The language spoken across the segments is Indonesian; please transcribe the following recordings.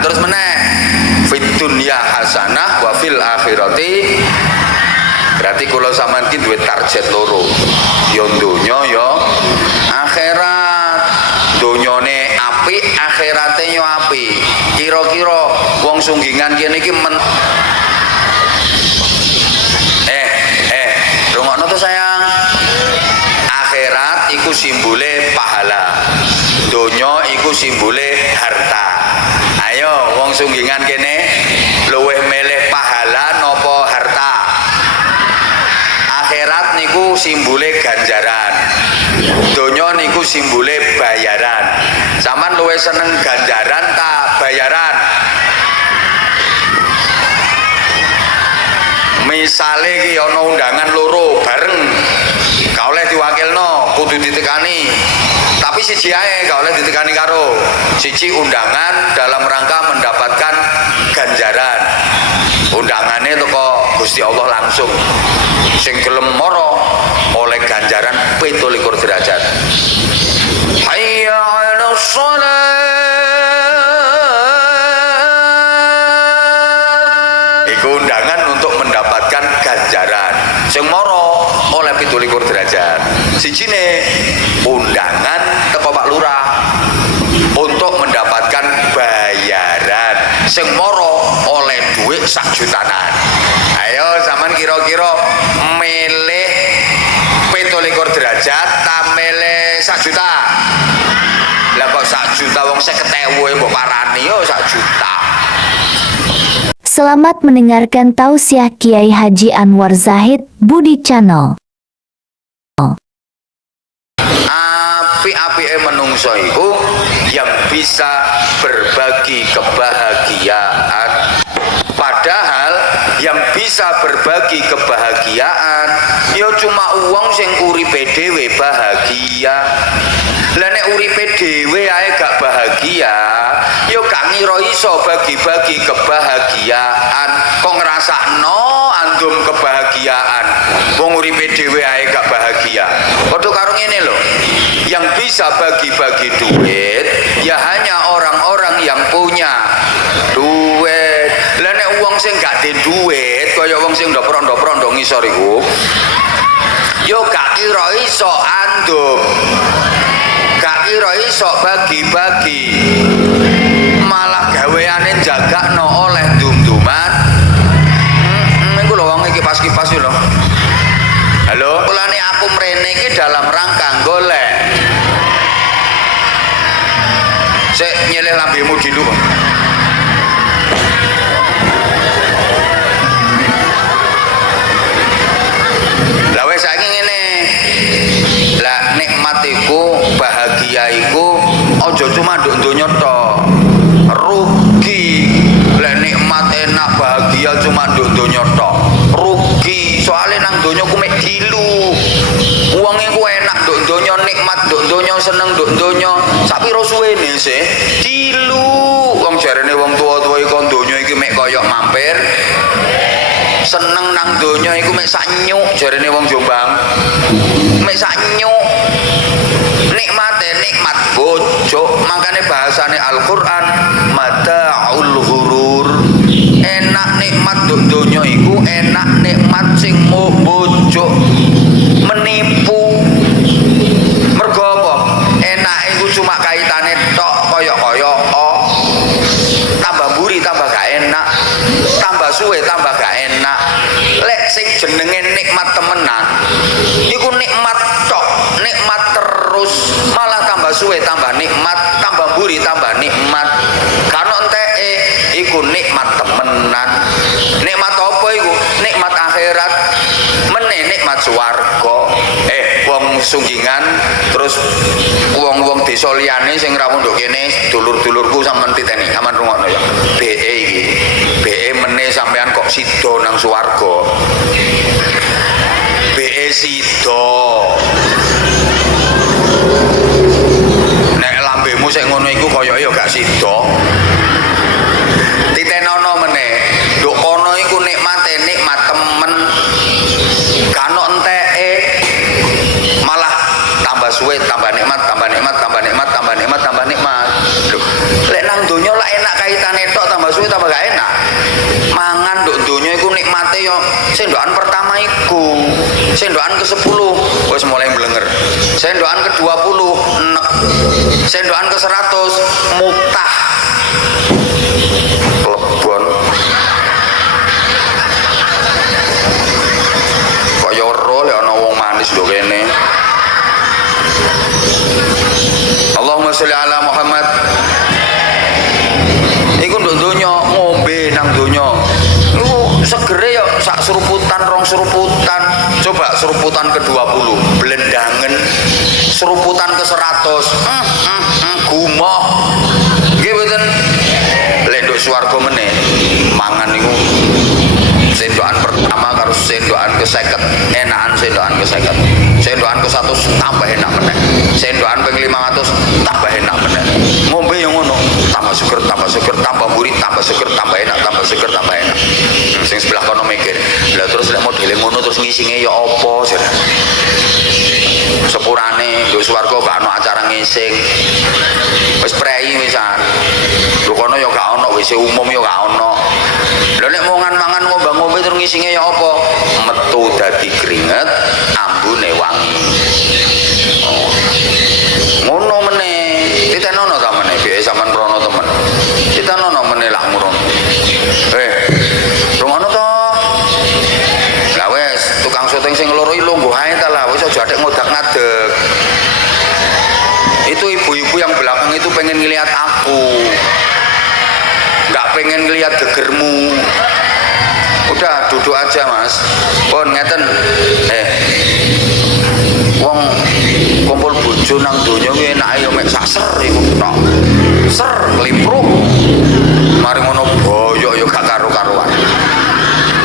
terus meneh fid dunya hasanah wa fil akhirati. Berarti kula sampean ki duwe target loro. Ya donya ya akhirat. Donyane apik, akhirate yo apik. Kira-kira wong sunggingan kene iki rungokno to sayang. Akhirat iku simbole pahala. Donya iku simbole harta. Ayo wong sunggingan kene luwih milih pahala napa harta? Akhirat niku simbole ganjaran. Donya niku simbole bayaran. Sampeyan luwih seneng ganjaran ta bayaran? Misale iki ana undangan loro bareng, gak oleh diwakilno, kudu ditekani. Tapi siji ae gak oleh ditekani karo. Siji undangan dalam rangka mendapatkan ganjaran. Undangane teko Gusti Allah langsung. Sing gelem mara oleh ganjaran 17 derajat. Hayya 'alas shalah. Iku undangan untuk mendapatkan ganjaran. Sing mara oleh 17 derajat. Sijine undangan teko Pak Lurah untuk mendapatkan bayaran. Sing mara oleh duit 1 jutaan. Ayo sampean kira-kira milih 17 derajat ta milih 1 juta? Lah kok 1 juta wong 50.000 mbok parani yo 1 juta. Selamat mendengarkan tausiah Kiai Haji Anwar Zahid Budi Channel. Api-apike menungso iku yang bisa berbagi kebahagiaan. Padahal yang bisa berbagi kebahagiaan ya cuma uang sing uripe dhewe bahagia. Lah nek uripe dhewe ae gak bahagia, ya gak ngira iso bagi-bagi kebahagiaan. Kok ngrasakno andum kebahagiaan wong uripe dhewe ae gak bahagia. Padha karo ngene lho. Yang bisa bagi-bagi duit ya hanya orang-orang yang punya duit. Lah nek wong sing gak duwe duit kaya wong sing ndopro-ndopro ndok ngisor iku yo gak kira iso andum, gak kira iso bagi-bagi, malah gaweane jagakno oleh dum-duman. Iku lho wong iki kipas-kipas yo lho. Halo, mulane aku mrene iki dalam rangka golek. Sik nyeleh lambemu dulu. Lah wis saiki ngene. Lah nikmat iku, bahagia iku aja cuma nduk donya tok. Rugi. Lah nikmat enak bahagia cuma nduk donya tok. Rugi. Soale nang donya ku mek dilu. Wong iku enak nduk donya, nikmat nduk donya, seneng nduk donya. Sak pira suwene sih? Dilu. Wong jarene wong tuwa-tuwa iku donya iki mek kaya mampir. Seneng nang donya iku mek sak nyuk jarene wong Jombang. Mek sak nyuk. Nikmate nikmat bojo, makane bahasane Al-Qur'an mata'ul ghurur. Enak nikmat donya iku enak nikmat sing bojo menipu. Mergo apa? Enak iku cuma kaitane tok kaya-kaya tambah mburi tambah gak enak, tambah suwe tambah gak enak. Lek sing jenenge nikmat temenan iku nikmat tok, nikmat terus, malah tambah suwe tambah nikmat, tambah mburi tambah nikmat. Kano enteke iku nikmat temenan. Nikmat apa iku? Nikmat akhirat, meneh nikmat swarga. Wong sunggingan terus wong-wong desa liyane sing ra mondok kene, dulur-dulurku sampean titeni, aman rungokno ya. BE iki. BE meneh sampean kok sida nang swarga. BE sida. Nek lambemu sik ngono iku kaya ya gak sida. Titenono meneh. Nduk kono iku nikmate nikmat temen. Kano enteke malah tambah suwe tambah nikmat tambah nikmat tambah nikmat tambah nikmat tambah nikmat. Lho, lek nang donya lak enak kaitane nalikane tok tambah suwe tambah gak enak. Mangan nduk donya iku nikmate yo sendokan pertama iku. Sendokan ke-10 wis mulai mblenger. Sendokan ke-20 enek. Sendokan ke-100 mutah. Lebon. Kaya ora lek ana wong manis lho kene. Allahumma sholli ala Muhammad. Iku nduk donya ngombe nang donya. Iku segere ya sak seruputan rong seruputan. Coba seruputan ke-20 blendangen. Seruputan ke-100 gumoh. Nggih mboten. Lek nduk swarga meneh mangan niku sendokan pertama karo sendokan ke-50 enakan sendokan ke-50. Sendokan ke-100 tambah enak meneh. Sendokan ping 500 tambah enak meneh. Ngombe yang ngono, tambah seger, tambah murid, tambah seger, tambah enak, tambah seger, tambah enak. Sing sebelah kono mikir, lah terus lek modele ngono terus ngisinge ya apa sih? Sepurane lho swarga gak ono acara ngising. Wis prei wisan. Lho kono ya gak ono WC umum ya gak ono. Lha nek mangan ngombe terus ngisinge ya apa? Metu dadi keringet, ambune wangi. Oh. Ngono meneh. Ditenono ta meneh piye sampean rono temen. Ditenono meneh lah muron. Rungono to. Lah wis tukang syuting sing loro iki lungguh ae ta lah, wis aja atik ngodak-ngadeg. Itu ibu-ibu yang belakang itu pengen ngelihat aku. Nggak pengen ngelihat gegermu. Udah duduk aja mas. Pun ngeten. Wong kumpul bojo nang donya kuwi enake yo mek sak ser iku tok. Ser klimpruk. Mari ngono boyok yo gak karo-karuan.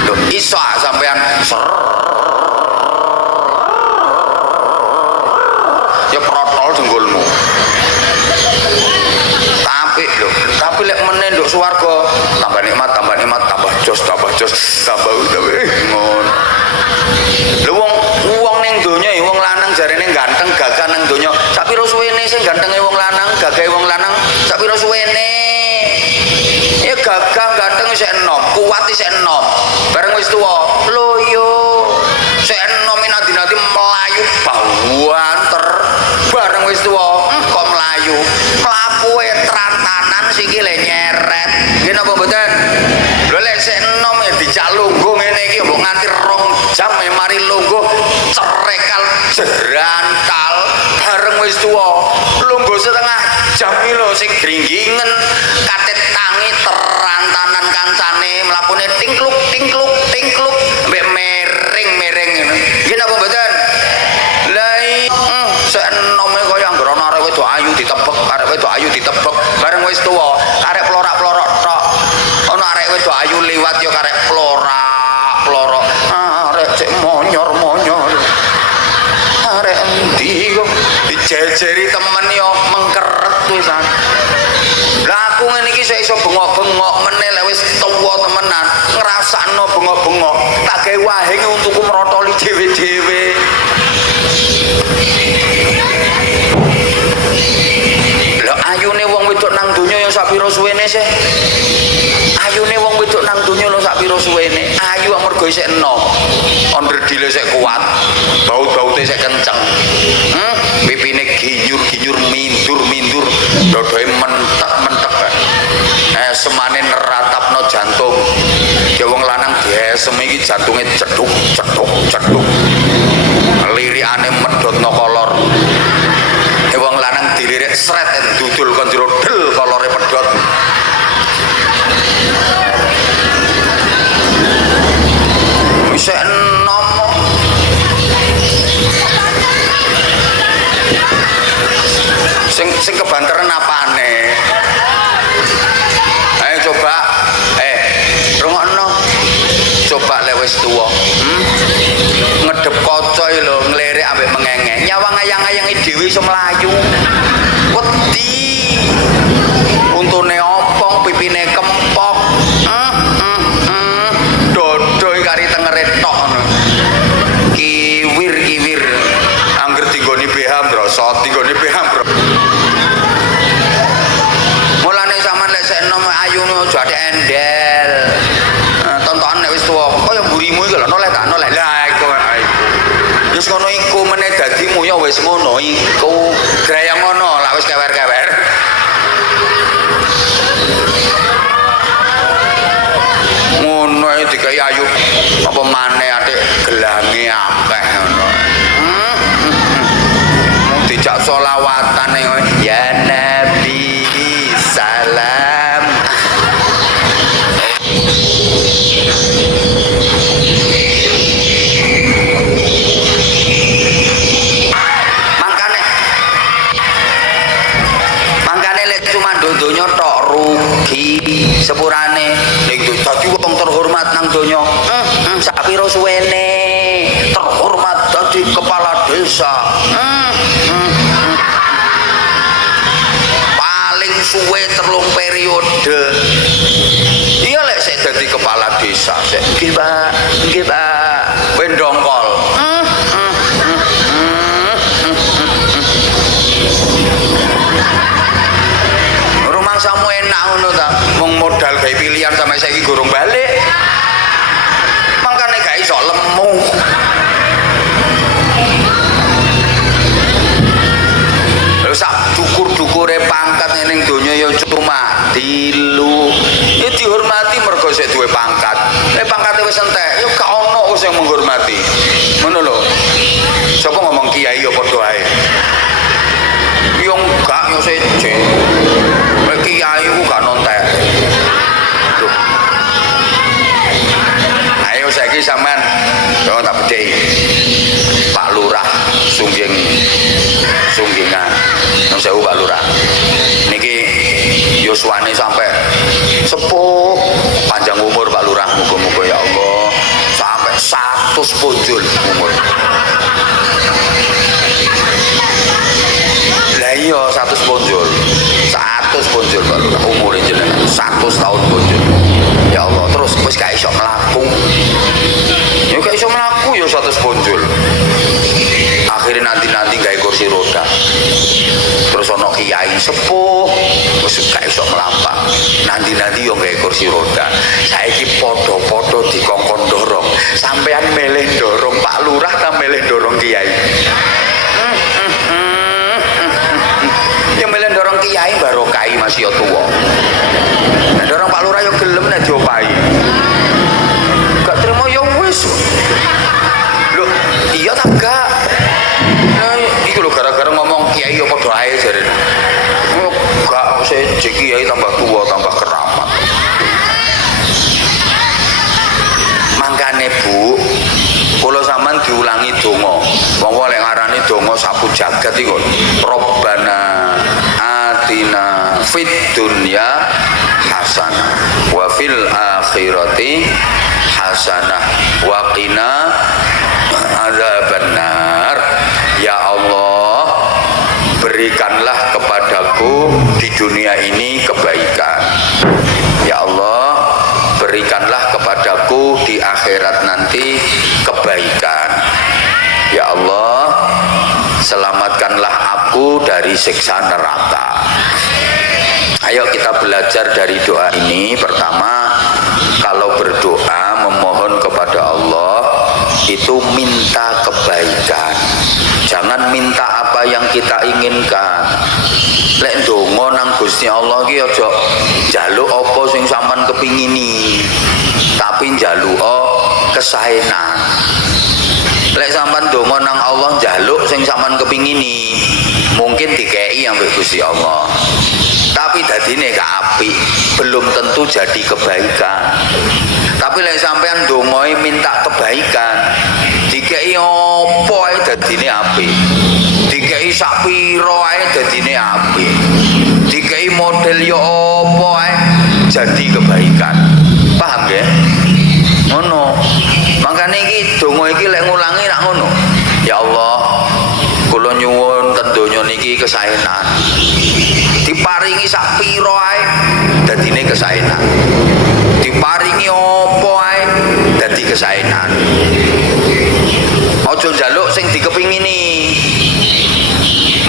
Lho iso sampean ser. Ya protol jenggulmu. Tapi lek meneh nduk swarga tambah nikmat, tambah jos, tambah ngon. Lho wong ning donya ya wong lanang jarene ganteng gagah nang donya. Sak pira suwene sing gantenge wong lanang, gagahe wong lanang, sak pira suwene. Ya gagah ganteng isih enom, kuat isih enom. Bareng wis tuwa, loyo. Sik enom nanti melayu banter. Bareng wis tuwa, kok melayu. Mlakuwe trantanan sikile nyeret. Nggih napa mboten? Lho lek sik enom ya dijak lungguh ngene iki mbok nganti 2 jam mari lungguh cerekal jerantal bareng wis tuwa. Lungguh setengah jam iki lho sing gringgingen katet tangi terantanan kancane mlakune tingkluk mbek mering ngono. Nggih napa mboten? Lah sik enome kaya anggere ana arek wedok ayu ditebek, bareng wis tuwa arek plorak-plorok tok. Ana arek wedok ayu liwat ya karek plorak-plorok. Arek cek monyor. Arek endi kok dijejeri temen yo mengkeret pisan. Lah aku ngene iki iso bengok-bengok meneh lek wis tuwa temenan, ngrasakno bengok-bengok, tak gawe wae untukku merotoli dhewe-dhewe. Lah ayune wong wedok nang donya ya sak pira suwene sih? Ayune wong wedok nang donya lho sak pira suwene? Ayu amarga isih enom. Ondredile sik kuat. Baut-baute sik kenceng. Pipine ginyur mindur, dodohe mentek. Semane neratapno jantung. Ya wong lanang diesem iki jantunge cedhuk. Lirikane medhotno kolor. Wong lanang dilirik sret dudul kon jero del kolore pedhot. Wis enom. Sing kebanteran apane? Ayo coba rungokno. Coba lek wis tuwa. Ngedep kaca lho ngelirik ambek mengenge. Nyawang ayang-ayangi dhewe iso mlayu. Wedi. Untune opong, pipine kempok. Dodoi kari tengere tok ngono. Kiwir. Angger tinggoni BH brosot, tinggoni BH bro. Mulane sampean lek sik enom ayune aja ate endel. Tontonan nek wis tuwa, kaya mburimu iki lho noleh ta noleh. Lah iku wis ngono iku meneh dadimu ya wis ngono iku. Graya ngono lak wis kewer-kewer. Ngono ae dikai ayu apa maneh ate gelange akeh ngono. Dijak sholawatan ya Nabi salam. Mangkane lek cuma donya tok rugi sepurane ning dadi wong terhormat nang donya. Sak pira suwene terhormat dadi kepala desa. Paling suwe 3 periode. Iya lek sik dadi kepala desa sik. Nggih, Pak. Nggih, Pak. Kowe ndongkol. Rumangsamu enak ngono ta. Mung modal gawe pilihan sampe saiki gorong balik. Mangkane gak iso lemu. Lho sak dukur-dukure pangkat ning donya ya cuma dilu. Ya dihormati mergo sik duwe pangkat. Nek pangkate wis entek, ya gak ono sing menghormati. Ngono lho. Sapa ngomong kiai ya padha ae. Yo gak yo seje. Nek kiai ku gak nontek. Lho. Ayo saiki sampean yo tak bedheki. Pak Lurah Sunggingan. Nun sewu Pak Lurah. Niki yuswane sampai sepuh, panjang umur Pak Lurah, muga-muga ya Allah sampai 100 punjul umur. Lah iya 100 punjul. 100 punjul Pak Lurah umure jenengan 100 tahun punjul. Ya Allah, terus wis gak iso mlaku. Ya gak iso mlaku ya 100 punjul. Akhirnya nanti gawe kursi roda. Terus ono kiai sepuh wis gak iso mlapak. Nanti yo gawe kursi roda. Saiki padha-padha dikongkon dorong. Sampean milih dorong Pak Lurah ta milih dorong kiai? Ya milih dorong kiai barokai masih yo tuwa. Nek dorong Pak Lurah yo gelem nek diopahi. Gak trimo yo wis. Lho, iya ta gak? Iku lho gara-gara ngomong kiai yo padha ae jarene. Gak seje kiai tambah tua tambah keramat. Mangkane Bu, kula sampean diulangi donga. Wong lek ngarani donga sapu jagat iku. Robbana atina fid dunya hasanah wa fil akhirati hasanah wa qina adzabannar. Ya Allah, berikanlah kepadaku di dunia ini kebaikan. Ya Allah, berikanlah kepadaku di akhirat nanti kebaikan. Ya Allah, selamatkanlah aku dari siksa neraka. Ayo kita belajar dari doa ini. Pertama, kalau berdoa memohon kepada Allah itu minta kebaikan. Jangan minta apa yang kita inginkan. Lek ndonga nang Gusti Allah ki aja njaluk apa sing sampean kepingini, tapi njaluk kesaenan. Lek sampean ndonga nang Allah njaluk sing sampean kepingini, mungkin dikei ambek Gusti Allah. Tapi dadine gak apik, belum tentu jadi kebaikan. Tapi lek sampean ndongae minta kebaikan, dikei apa ae dadine apik. Dikei sak pira ae dadine apik. Dikei model yo apa ae jadi kebaikan. Paham ya? Ngono. Makane iki donga iki lek ngulangi nak ngono. Ya Allah, kula nyuwun ten donya niki kesaenan. Diparingi sak pira ae dadine kesaenan. Diparingi apa ae dadi kesaenan. Aja njaluk sing dikepingini.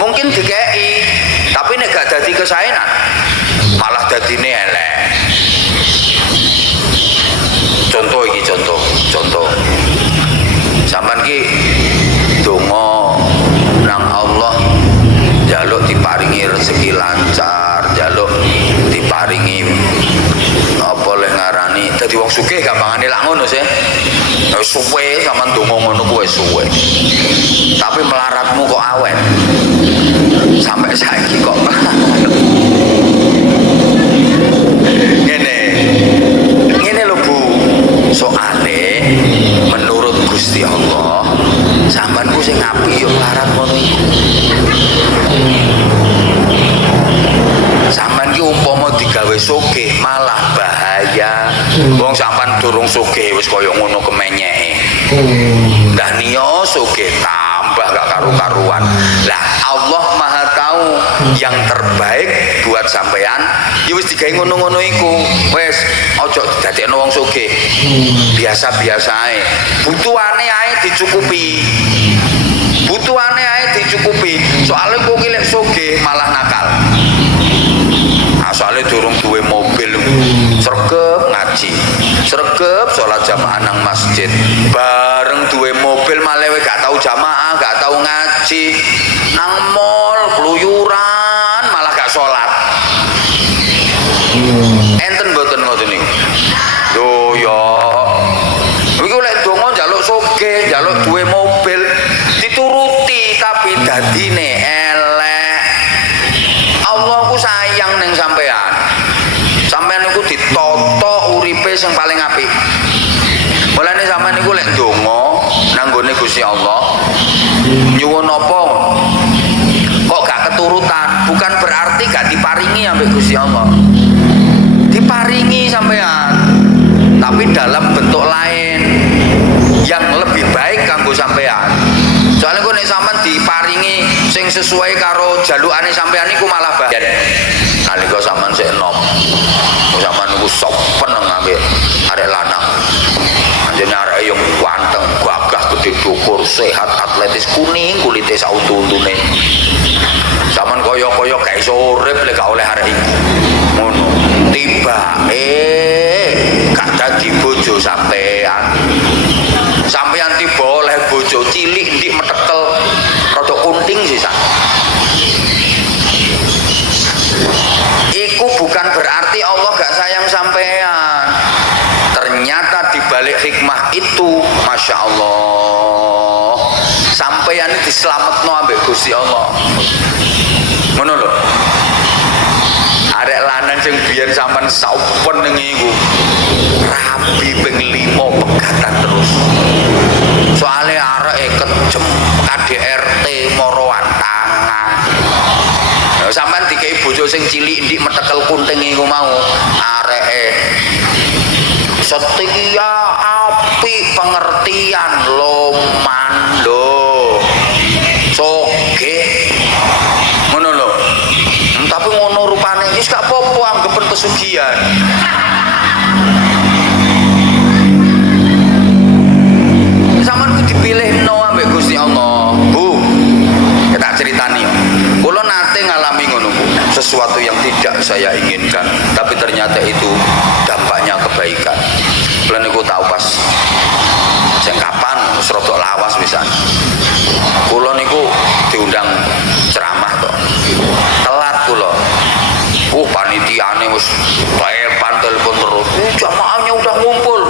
Mungkin dikei, tapi nek gak dadi kesaenan, malah dadine elek. wong sugih gampangane lak ngono sih. Wis suwe sampean donga ngono kuwi suwe. Tapi melaratmu kok awet. Sampai saiki kok. Ngene lho Bu. Soale menurut Gusti Allah, sampean ku sing apik yo melarat ngono iku. Sampean ki umpama digawe sugih malah bahaya. Wong sampean durung sugih wis kaya ngono kemenyeke. Ndah niyo sugih tambah gak karu-karuan. Lah Allah Maha tahu yang terbaik buat sampean. Ya wis digawe ngono-ngono iku. Wis aja didadekno wong sugih. Biasa-biasa ae. Butuhane ae dicukupi. Butuhane ae dicukupi. Soale kok lek sugih malah nakal. Soalnya durung duwe mobil sregep ngaji, sregep sholat jamaah nang masjid, bareng duwe mobil malah gak tahu jamaah, gak tahu ngaji, nang mall keluyuran malah gak sholat. Enten boten ngoten niku. Yo yo. Iku lek donga njaluk sugih, njaluk duwe mobil dituruti tapi dadine elek. Allah ku sayang ning sampean. Sampean niku ditoto uripe sing paling apik. Mulane sampean niku lek ndonga nang nggone Gusti Allah, nyuwun apa kok gak keturutan, bukan berarti gak diparingi ambek Gusti Allah. Diparingi sampean, tapi dalam bentuk lain yang lebih baik kanggo sampean. Soalnya kok nek sampean diparingi sing sesuai karo jalukane sampean niku malah bahaya. Nalika sampean sik enom, sampean niku sopen ambek arek lanang. Anjene arek yo ganteng, gagah, gede dukur, sehat, atletis, kuning kulite sauntune. Sampean kaya-kaya gak iso urip lek gak oleh arek iki. Ngono. Tibake gak dadi bojo sampean. Sampeyan tiba oleh bojo cilik ndik metekel rada kunting sisa. Iku bukan berarti Allah gak sayang sampeyan. Ternyata dibalik hikmah itu, masya Allah, sampeyan diselametno ambek Gusti Allah. Ngono lho. Arek lanang sing biyen sampean saupen ning iku rabi ping 5 pegatan terus. Soale areke kejem KDRT moroan tangan. Sampeyan dikei bojo sing cilik ndik metekel kunting iku mau, areke setia apik pengertian lomando sogeh ngono lho. Tapi ngono rupane wis gak apa-apa anggepen pesugihan. Sampeyan ku dipilihno ambek Gusti Allah. Bu, kita ceritani. Kula nate ngalami ngono, Bu. Sesuatu yang tidak saya inginkan, tapi ternyata itu dampaknya kebaikan. Kula niku tahu pas sing kapan wis rada lawas pisan. Kula niku diundang ceramah to. Telat kula. Panitiane wis telepon terus. Jamaahnya udah ngumpul.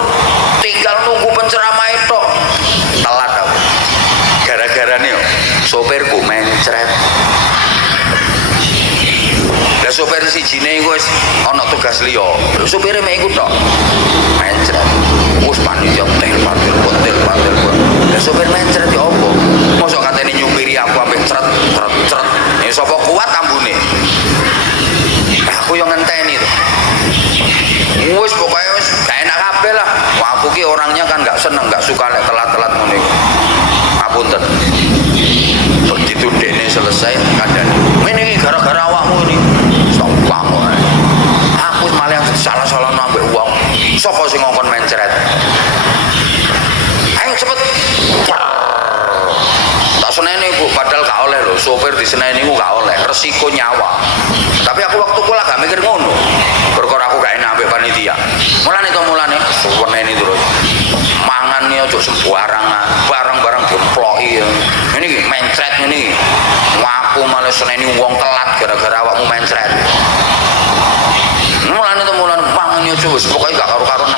Tinggal nunggu penceramah itu. Telat aku. Gara-gara nih sopirku mencret. Lah sopir sijine iku wis ana tugas liya. Sopire mek ikut tok. Mencret. Wis panitia telepon. Lah sopir mencret ya apa? Mosok katene nyupiri aku ambek cret. Ya sapa kuat ambune. Aku yang ngenteni tuh. Wis pokoknya wis gak enak kabeh lah. Wah, aku ki orangnya kan gak seneng, gak suka lek telat-telat ngono iku. Ngapunten. Begitu dene selesai kandhane. Ngene iki gara-gara awakmu ini. Sopamu. Aku malah yang salah-salah nambah uang. Sopo sing ngongkon mencret? Ayo cepet. Tak seneni Bu, padahal gak oleh lho. Sopir diseneni ku gak oleh, resiko nyawa. Tapi aku waktu kula gak mikir ngono. Perkara aku gak enak ambek panitia. Mulane suweneni terus. Mangan iki aja sembarangan, barang-barang diploki. Ini iki mencret ngene iki. Aku malah seneni wong telat gara-gara awakmu mencret. Mulane mangan iki aja wis pokoke gak karo-karuan.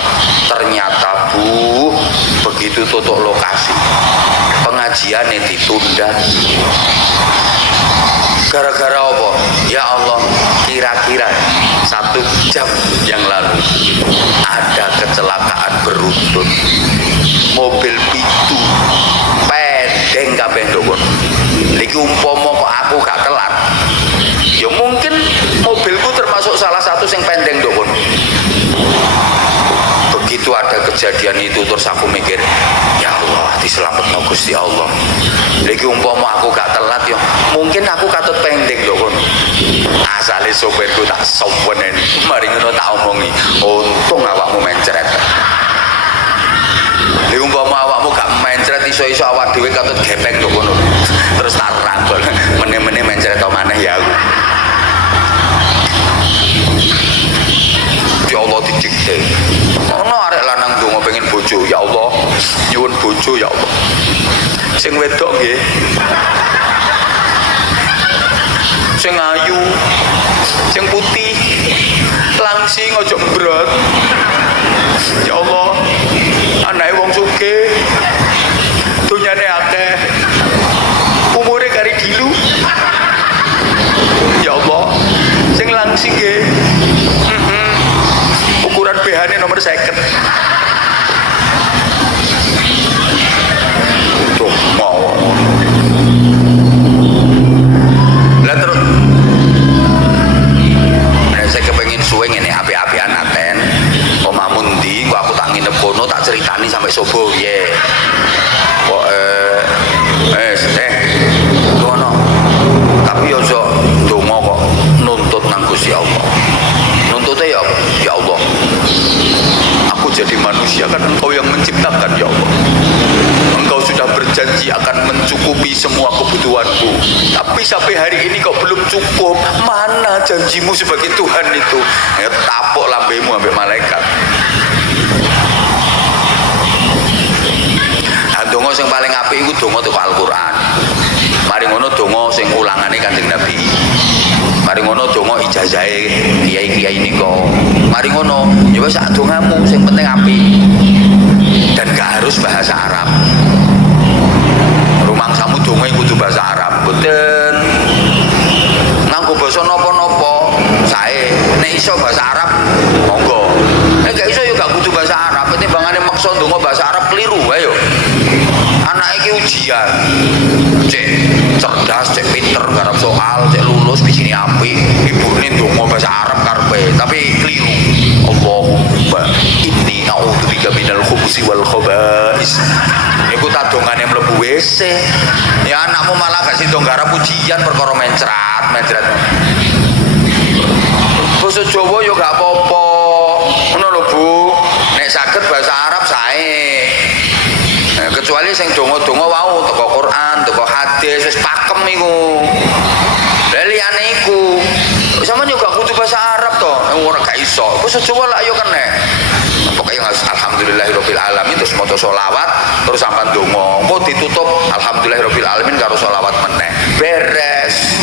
ditutup lokasi, pengajiannya ditunda. Gara-gara apa? Ya Allah, kira-kira 1 jam yang lalu ada kecelakaan beruntun, mobil pitu pendeng kabeh ndukun. Iki umpama kok aku gak telat, ya mungkin mobilku termasuk salah satu yang pendeng ndukun. Begitu ada kejadian itu terus aku mikir, ya Allah diselametno Gusti Allah. Lagi umpama aku gak telat ya mungkin aku katut pendek ndukun. Asale sopirku tak sompenen, mari ngono tak omongi, untung awakmu mencret. Lagi umpama awakmu gak mencret iso-iso awak dhewe katut gepeng ndukun. Terus tak rangkul, meneh-meneh mencret to maneh ya aku. Ya Allah didikte. Ono arek lanang donga pengen bojo, ya Allah, nyuwun bojo ya Allah. Sing wedok nggih. Sing ayu, sing putih, langsing ojo mbrot. Ya Allah, anake wong sugih. Dunyane akeh. Umure kari dilu. Ya Allah, sing langsing nggih. Ukuran BH-ne nomor 50. Tuh mau. Lah terus saya kepengin suwe ngene api-apian aten. Omahmu ndi kok aku tak nginep kono tak ceritani sampai subuh piye. Kok ngono. Tapi yo ojo ndonga kok nuntut nang Gusti Allah. Nuntutnya ya apa? Ya Allah, aku jadi manusia kan Engkau yang menciptakan ya Allah. Engkau sudah berjanji akan mencukupi semua kebutuhanku, tapi sampai hari ini kok belum cukup. Mana janjimu sebagai Tuhan itu? Ya, tapuk lambemu sampai malaikat. Nah, donga sing paling apik iku donga teko Al-Qur'an. Mari ngono donga sing ulangane Kanjeng Nabi. Mari ngono donga ijazahe kiai-kiai nika. Mari ngono ya wis sak dongamu sing penting apik. Dan gak harus bahasa Arab. Rumangsamu donga kudu bahasa Arab. Boten nganggo basa napa-napa sae. Nek iso bahasa Arab monggo. Nek gak iso ya gak kudu bahasa Arab. Timbangane maksa donga bahasa Arab keliru ayo. Anak iki ujian. Cek cerdas, cek pinter, garap soal, cek lulus di sini apik. Ibune ndonga bahasa Arab karepe, tapi keliru. Allahumma inni a'udzubika minal khubuthi wal khaba'is. Iku tak dongane mlebu WC. Ya anakmu malah gak sida garap ujian perkara mencret. Basa Jawa ya gak apa-apa. Ngono lho Bu. Nek saged bahasa Arab sae. Kecuali sing donga-donga wau teko Quran, teko hadis wis pakem iku. Lah liyane iku sampeyan yo gak kudu bahasa Arab to, ora gak iso. Basa Jawa lak yo kene. Pokoke alhamdulillahirabbil alamin terus maca selawat terus sampean donga. Engko ditutup alhamdulillahirabbil alamin karo selawat meneh. Beres.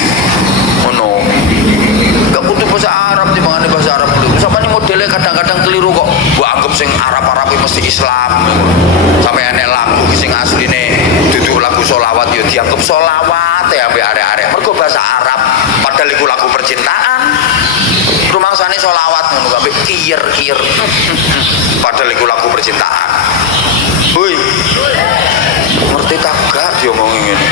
Ngono. Gak kudu bahasa Arab timbangane bahasa Arab dulu. Sampeyan modele kadang-kadang keliru kok. Mbok anggap sing Arab-Arab mesti Islam. Sampai enek lagu sing asline duduk lagu solawat ya dianggap solawat ya ambek arek-arek mergo bahasa Arab padahal iku lagu percintaan. Rumangsane solawat ngono ambek kiyer padahal iku lagu percintaan. Hoi ngerti tak gak diomongi ngene.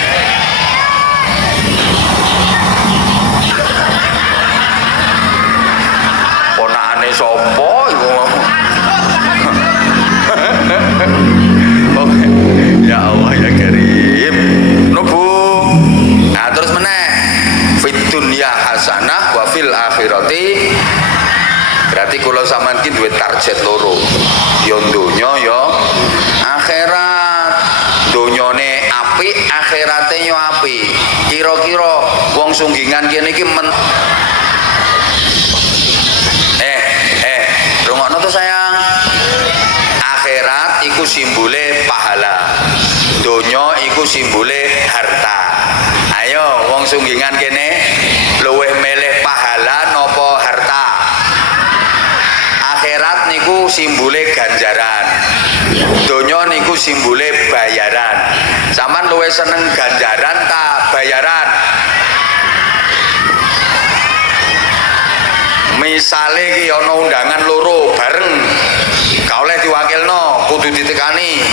Ponakane sapa iku ngomong. Ya Allah ya Karim. Nubu. Nah terus meneh fit dunya hasanah wa fil akhirati. Berarti kula sampean ki duwe target loro. Ya donya ya akhirat. Donyane apik, akhirate yo apik. Kira-kira wong sunggingan kene iki rungokno to sayang. Akhirat iku simbole pahala, donya iku simbole harta. Ayo wong sunggingan kene luwih milih pahala napa harta? akhirat niku simbole ganjaran, donya niku simbole bayaran. Sampeyan luwih seneng ganjaran ta bayaran? Misale iki ana undangan loro bareng, gak oleh diwakilno, kudu ditekani.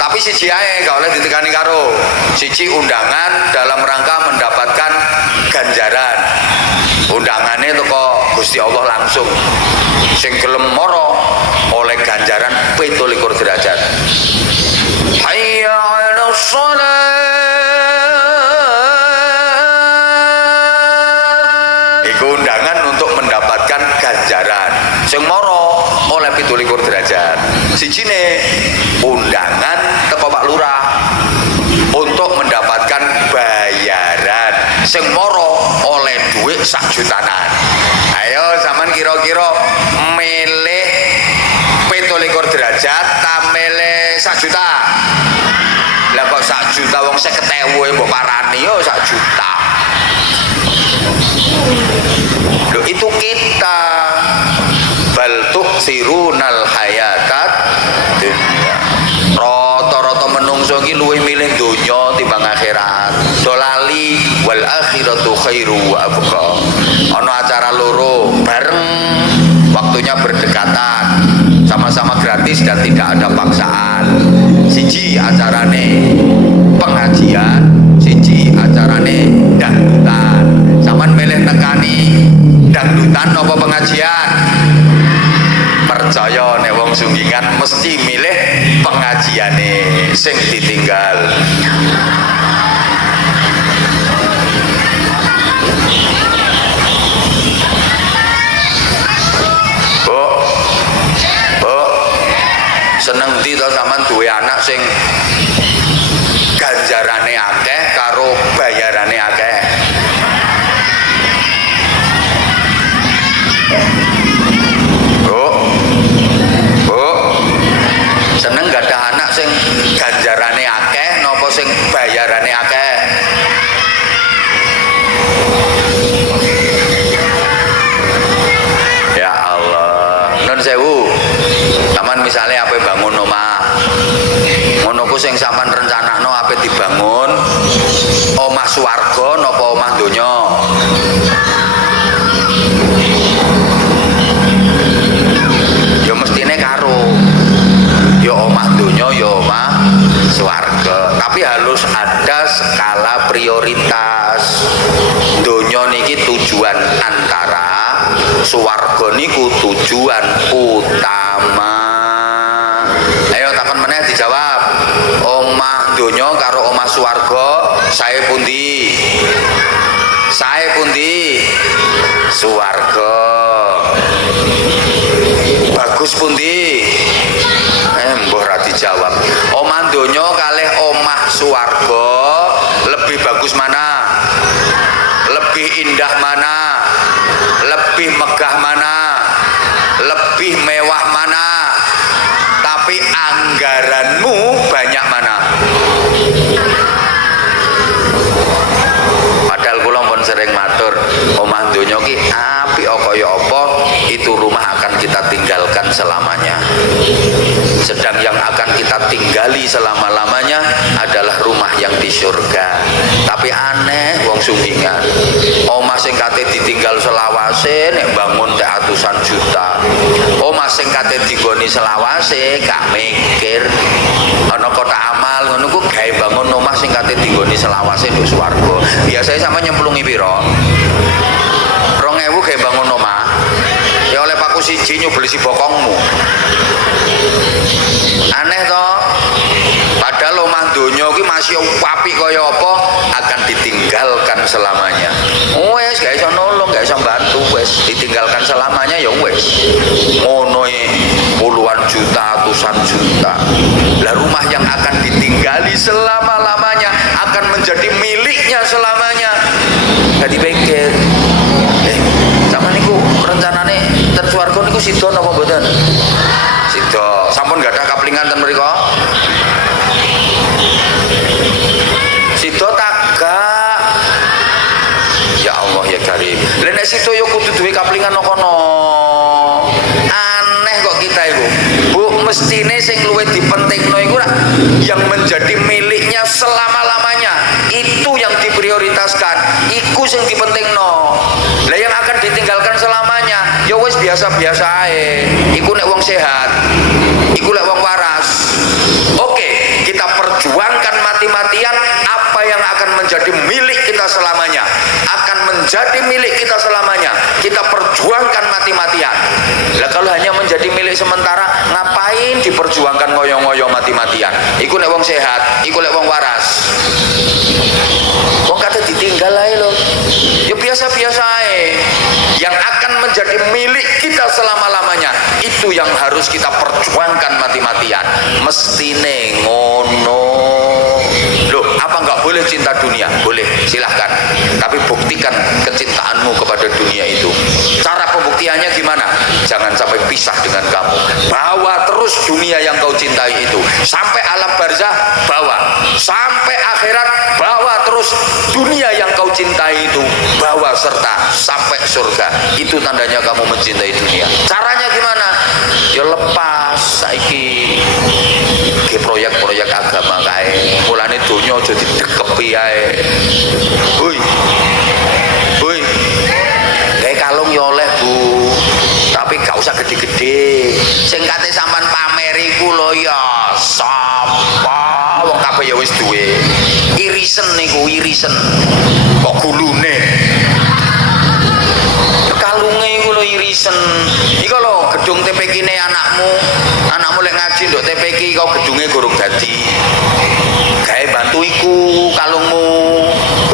Tapi siji ae gak oleh ditekani karo siji undangan dalam rangka mendapatkan ganjaran. Undangane teko Gusti Allah langsung. Sing gelem mara oleh ganjaran 17 derajat. Hayya 'alas shalah. Iku undangan untuk mendapatkan ganjaran. Sing mara oleh 17 derajat. Sijine undangan teko Pak Lurah untuk mendapatkan bayaran. Sing mara oleh duit 1 jutaan. Ayo sampean kira-kira milih 17 derajat ta milih 1 juta? Lah kok 1 juta wong 50.000 mbok parani yo 1 juta. Loh itu kita bal tuksirunal hayatat dunya. Rata-rata menungso iki luwih milih donya timbang akhirat. Dolali wal akhiratu khairu wa abqa. Ana acara loro bareng, waktunya berdekatan, sama-sama gratis dan tidak ada paksaan. Siji acarane pengajian, siji acarane dangdutan. Sampeyan milih nekani dangdutan apa pengajian? Percaya nek wong sunggingan mesti milih pengajiane sing ditinggal. Seneng ndi to sampean duwe anak sing ganjarane akeh karo bayarane akeh? Seneng gak ada anak sing ganjarane akeh napa sing bayarane akeh? Ya Allah, nun sewu. Sampeyan misale ape bangun omah. Ngono ku sing sampean rencanakno ape dibangun omah swarga napa omah donya? Ya mestine karo ya omah donya ya omah swarga, tapi harus ada skala prioritas. Donya niki tujuan antara, swarga niku tujuan utama. Ayo takon meneh dijawab. Omah donya karo omah swarga sae pundi? Sae pundi? Swarga. Bagus pundi? Mbah ra dijawab. Omah donya kalih omah swarga lebih bagus mana? Lebih indah mana? Lebih megah mana? Lebih mewah mana? Tapi anggaranmu banyak mana? Padahal kula pun sering matur, omah donya ki apik kaya apa, itu rumah akan kita tinggalkan selamanya. Sedang yang akan kita tinggali selama-lamanya adalah rumah yang di surga. Tapi aneh wong sunggingan, omah sing kate ditinggal selawase nek bangun teh atusan juta. Omah sing kate digoni selawase gak mikir ana kotak amal ngono ku gawe bangun omah sing kate digoni selawase nduk swarga. Biasanya sama nyemplungi pira? 2000 gawe bangun omah. Ya oleh paku siji nyubeli si bokongmu. Aneh toh? Padahal omah donya ki masih apik kaya apa akan ditinggalkan selamanya. Wes gak iso nolong, gak iso bantu, wes ditinggalkan selamanya ya wes. Ngono puluhan juta, ratusan juta. Lah rumah yang akan ditinggali selama-lamanya akan menjadi miliknya selamanya. Gak dipikir. Sama niku rencanane ten swarga niku sida napa mboten? Sida. Sampun gak ada kaplingan ten mriku? Sida tagak. Ya Allah ya Karim. Lah nek sida yo kudu duwe kaplingan nang kono. Aneh mestine sing luwih dipentingno iku yang menjadi miliknya selama-lamanya, itu yang diprioritaskan, iku sing dipentingno. Lah yang akan ditinggalkan selamanya ya wis biasa-biasa ae. Iku nek wong sehat, iku lek wong waras. Oke, kita perjuangkan mati-matian apa yang akan menjadi milik kita selamanya, akan menjadi milik kita selamanya. Kita perjuangkan mati-matian. Lah kalau hanya menjadi milik sementara, ngapain diperjuangkan ngoyo-ngoyo mati-matian? Iku nek wong sehat, iku lek wong waras. Wong kata ditinggal ae lho. Ya biasa-biasa ae. Yang akan menjadi milik kita selama-lamanya, itu yang harus kita perjuangkan mati-matian. Mestine ngono. Loh, apa enggak boleh cinta dunia? Boleh, silahkan. Tapi buktikan kecintaanmu kepada dunia itu. Cara pembuktiannya gimana? Jangan sampai pisah dengan kamu. Bawa terus dunia yang kau cintai itu. Sampai alam barzah, bawa. Sampai akhirat, bawa terus dunia yang kau cintai itu. Bawa serta sampai surga. Itu tandanya kamu mencintai dunia. Caranya gimana? Ya lepas saiki ke proyek-proyek agama kae. Mulane donya aja didekepi ae. Hoi. Hoi. Kae kalung ya oleh, Bu. Tapi gak usah gede-gede. Sing kate sampean pamer iku lho ya sapa? Wong kabeh ya wis duwe. Irisen niku, irisen. Kok gulune? Kalunge iku lho irisen. Iku lho gedung TPK-ne anakmu. Anakmu lek ngaji nduk TPK kok gedunge gorong dadi. Gawe bantu iku kalungmu.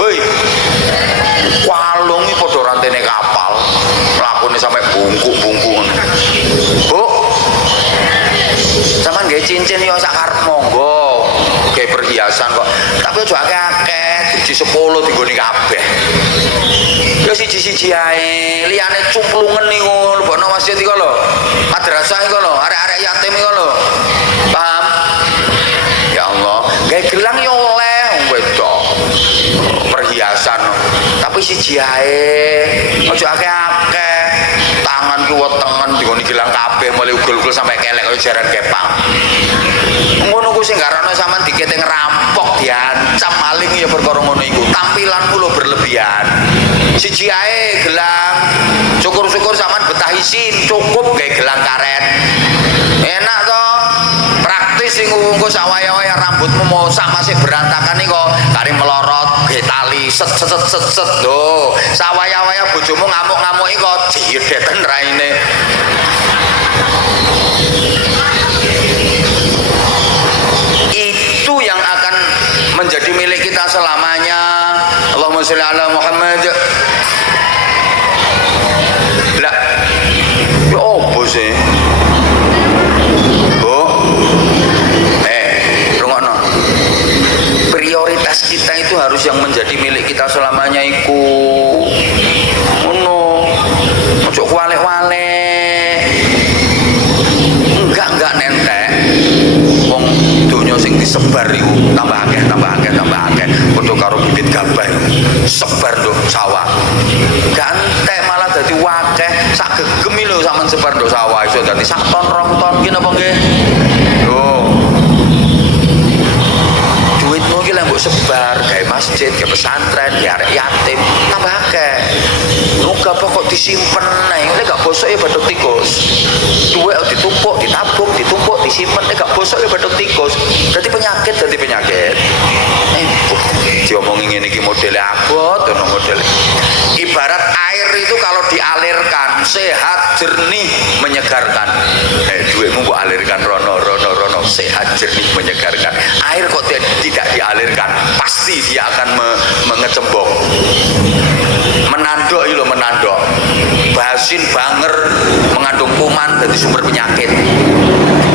Hoi. Kalung iki padha rantene kapal. Lakune sampai bungkuk-bungkuk. Bu. Sampeyan gawe cincin yo sak karep monggo. Gawe perhiasan kok. Tapi aja akeh-akeh, biji 10 digone kabeh. Ya siji-siji ae, liyane cumplungen niku, lebono masjid iku lho. Madrasah iku lho, arek-arek yatim iku lho. Paham? Ya Allah, gawe gelang yo oleh wedok. Perhiasan. Tapi siji ae, aja akeh-akeh. Tangan ku wetengen digone gelang kabeh mulai ugul-ugul sampai kelek kaya jaran kepang. Ngono ku sing garane sampean dikete ngerampok, diancam maling ya perkara ngono iku. Tampilanmu lho berlebihan. Siji ae gelang, syukur-syukur sampean betah isin, cukup gawe gelang karet. Enak toh? Praktis sing engko sawaya-waya rambutmu mau sak masih berantakan iki kok kari melorot, gawe tali set set set set lho. Sawaya-waya bojomu ngamuk-ngamuk iki kok diedeten raine. Itu yang akan menjadi milik kita selamanya. Allahumma sholli ala Muhammad. Lah, ya opo sih? Bu, rungokno. Prioritas kita itu harus yang menjadi milik kita selamanya iku. Ngono. Ojo kualek-walek. Enggak nentek. Wong donya sing disebar iku tambah akeh. Padha karo bibit gabah sebar nduk sawah. Gantek malah dadi wakeh, sak gegem lho sampean sebar nduk sawah iso dadi sak ton rong ton ki napa nggih? Lho. Duitmu ki lek mbok sebar gawe masjid, gawe pesantren, gawe arek yatim, tambah akeh. Muga kok disimpen ae, nek gak bosok ya bathuk tikus. Duit ditumpuk, ditabung, ditumpuk, disimpen, nek gak bosok ya bathuk tikus. Dadi penyakit. Diomongi ngene iki modele abot ono modele. Ibarat air itu kalau dialirkan sehat, jernih, menyegarkan. Duitmu mbok alirkan rono sehat, jernih, menyegarkan. Air kok tidak dialirkan, pasti dia akan mengecembong. Menandok iki lho, menandok. Basin banger mengandung kuman dadi sumber penyakit.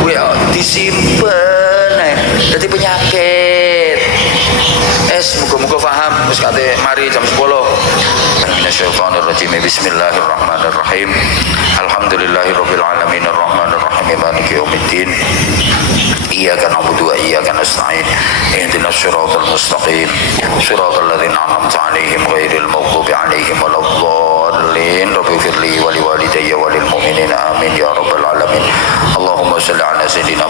Kuwi disimpen ae dadi penyakit. Muga-muga paham. Wis kate mari jam 10. Minasyaitonirrajim. Bismillahirrahmanirrahim. Alhamdulillahirabbil alamin arrahmanir rahim maliki yaumiddin. Iyyaka na'budu wa iyyaka nasta'in. Ihdinas siratal mustaqim. Siratal ladzina an'amta 'alaihim ghairil maghdubi 'alaihim waladdallin. Rabbighfirli wa liwalidayya wa lil mu'minina amin ya rabbal alamin. Allahumma shalli ala sayyidina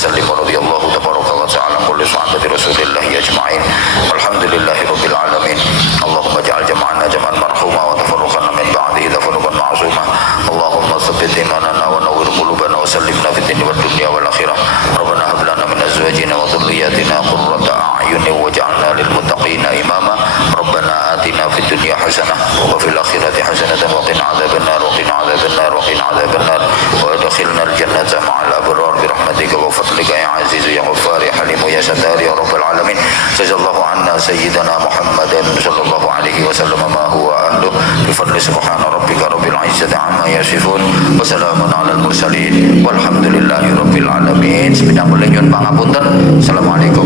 وسلم ورضي الله تبارك وتعالى عن كل صحابة رسول الله أجمعين والحمد لله رب العالمين. اللهم اجعل جمعنا جمعا مرحوما وتفرقنا من بعده تفرقا معصوما. اللهم ثبت إيماننا ونور قلوبنا وسلمنا في الدنيا والدنيا والآخرة. ربنا هب لنا من أزواجنا وذرياتنا قرة أعين واجعلنا للمتقين إماما. ربنا آتنا في الدنيا حسنة وفي الآخرة حسنة وقنا عذاب النار وقنا عذاب النار وقنا عذاب النار وادخلنا الجنة مع الأبرار برحمتك وفضلك يا عزيز يا غفار يا حليم يا ستار يا رب العالمين. جزا الله عنا سيدنا محمد صلى الله عليه وسلم ما هو أهله بفضل سبحان ربك رب العزة عما يصفون وسلام على المرسلين والحمد لله رب العالمين. Sepindah mulai nyun pangapunten. Assalamualaikum